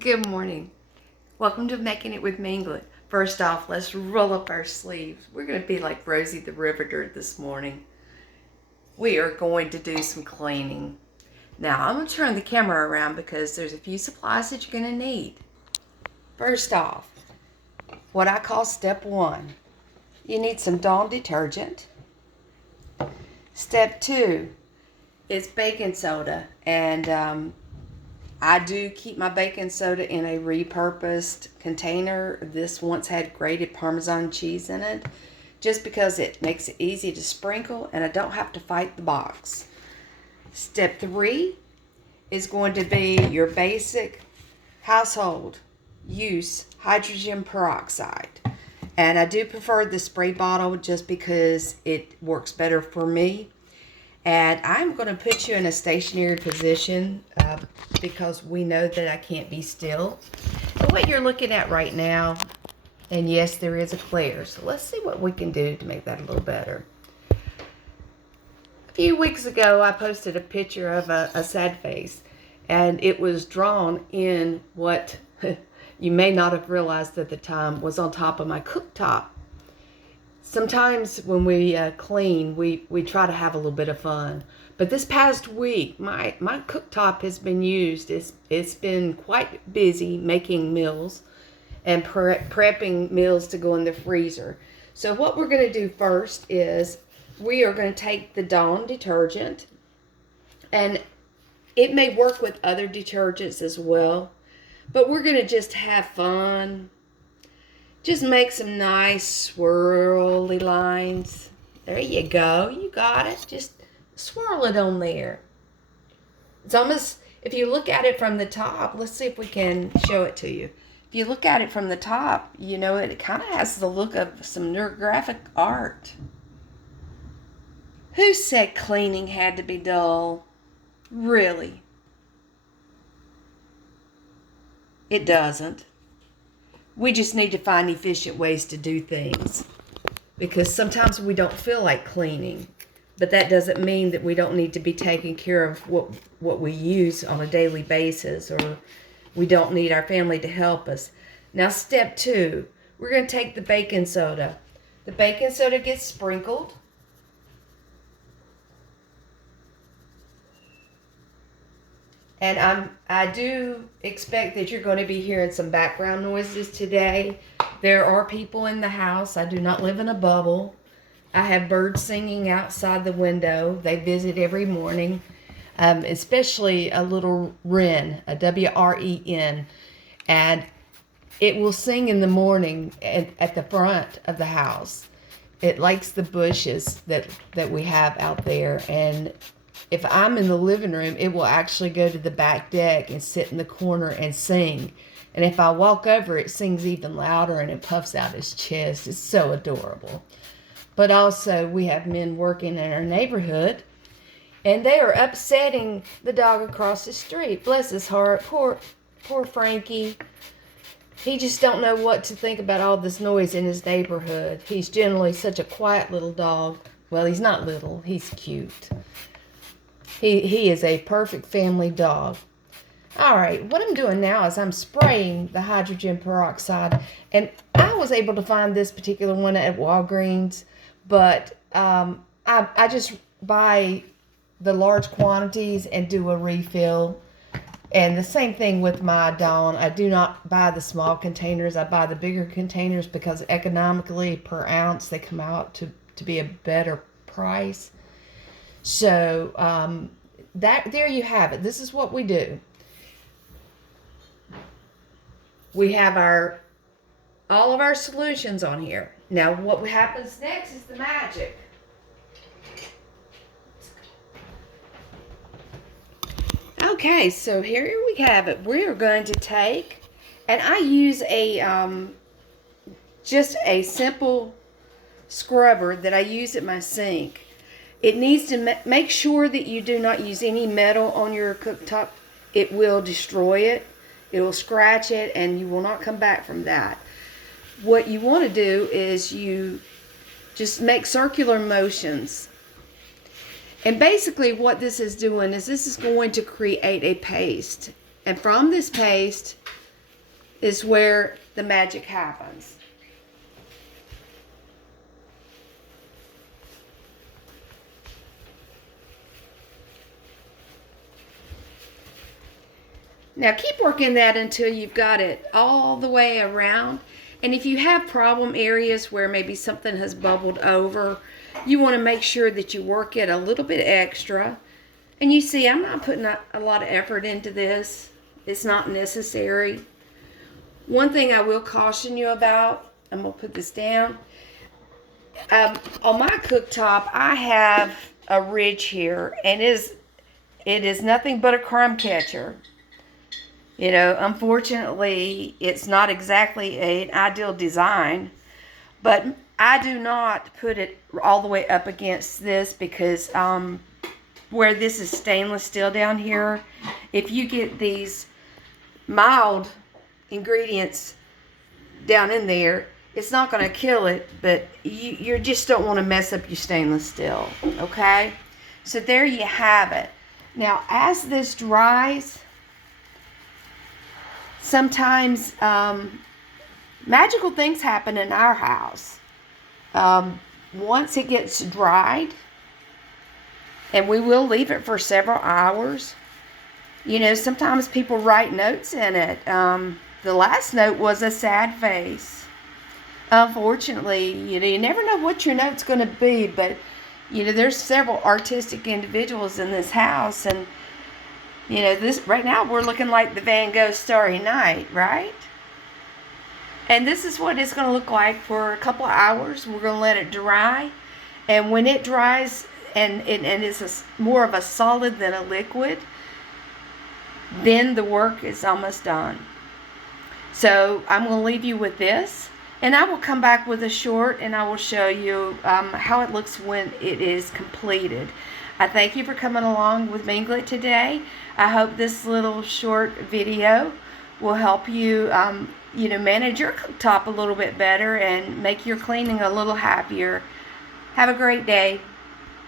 Good morning. Welcome to Making It with Minglet. First off, let's roll up our sleeves. We're going to be like Rosie the Riveter this morning. We are going to do some cleaning. Now, I'm going to turn the camera around because there's a few supplies that you're going to need. First off, what I call step one. You need some Dawn detergent. Step two is baking soda, and I do keep my baking soda in a repurposed container. This once had grated Parmesan cheese in it, just because it makes it easy to sprinkle and I don't have to fight the box. Step three is going to be your basic household use hydrogen peroxide. And I do prefer the spray bottle just because it works better for me. And I'm going to put you in a stationary position because we know that I can't be still. And what you're looking at right now, and yes, there is a glare, so let's see what we can do to make that a little better. A few weeks ago, I posted a picture of a sad face, and it was drawn in what you may not have realized at the time was on top of my cooktop. Sometimes when we clean, we try to have a little bit of fun. But this past week, my cooktop has been used. It's been quite busy making meals and prepping meals to go in the freezer. So what we're going to do first is we are going to take the Dawn detergent, and it may work with other detergents as well, but we're going to just have fun. Just make some nice swirly lines. There you go. You got it. Just swirl it on there. It's almost, if you look at it from the top, let's see if we can show it to you. If you look at it from the top, you know, it kind of has the look of some neurographic art. Who said cleaning had to be dull? Really? It doesn't. We just need to find efficient ways to do things, because sometimes we don't feel like cleaning, but that doesn't mean that we don't need to be taking care of what we use on a daily basis, or we don't need our family to help us. Now, step two, we're going to take the baking soda. The baking soda gets sprinkled. And I do expect that you're going to be hearing some background noises today. There are people in the house. I do not live in a bubble. I have birds singing outside the window. They visit every morning, especially a little wren, a W-R-E-N. And it will sing in the morning at the front of the house. It likes the bushes that we have out there, and if I'm in the living room, it will actually go to the back deck and sit in the corner and sing. And if I walk over, it sings even louder and it puffs out his chest. It's so adorable. But also, we have men working in our neighborhood, and they are upsetting the dog across the street. Bless his heart. Poor Frankie. He just don't know what to think about all this noise in his neighborhood. He's generally such a quiet little dog. Well, he's not little. He's cute. He is a perfect family dog. All right, what I'm doing now is I'm spraying the hydrogen peroxide. And I was able to find this particular one at Walgreens, but I just buy the large quantities and do a refill. And the same thing with my Dawn. I do not buy the small containers. I buy the bigger containers because economically per ounce they come out to be a better price. So there you have it. This is what we do. We have all of our solutions on here. Now what happens next is the magic. Okay, so here we have it. We're going to take, and I use just a simple scrubber that I use at my sink. It needs to make sure that you do not use any metal on your cooktop. It will destroy it. It will scratch it, and you will not come back from that. What you want to do is you just make circular motions. And basically what this is doing is this is going to create a paste. And from this paste, is where the magic happens. Now keep working that until you've got it all the way around. And if you have problem areas where maybe something has bubbled over, you want to make sure that you work it a little bit extra. And you see, I'm not putting a lot of effort into this. It's not necessary. One thing I will caution you about, I'm going to put this down. On my cooktop, I have a ridge here, and it is nothing but a crumb catcher. You know, unfortunately, it's not exactly an ideal design, but I do not put it all the way up against this because where this is stainless steel down here, if you get these mild ingredients down in there, it's not going to kill it, but you just don't want to mess up your stainless steel, okay? So there you have it. Now, as this dries, sometimes magical things happen in our house. Once it gets dried, and we will leave it for several hours, you know, sometimes people write notes in it. The last note was a sad face. Unfortunately, you know, you never know what your note's going to be, but, you know, there's several artistic individuals in this house, and, you know, this right now we're looking like the Van Gogh Starry Night, right? And this is what it's going to look like for a couple of hours. We're going to let it dry, and when it dries and it's more of a solid than a liquid, then the work is almost done. So I'm going to leave you with this, and I will come back with a short, and I will show you how it looks when it is completed. I thank you for coming along with Minglet today. I hope this little short video will help you, you know, manage your cooktop a little bit better and make your cleaning a little happier. Have a great day.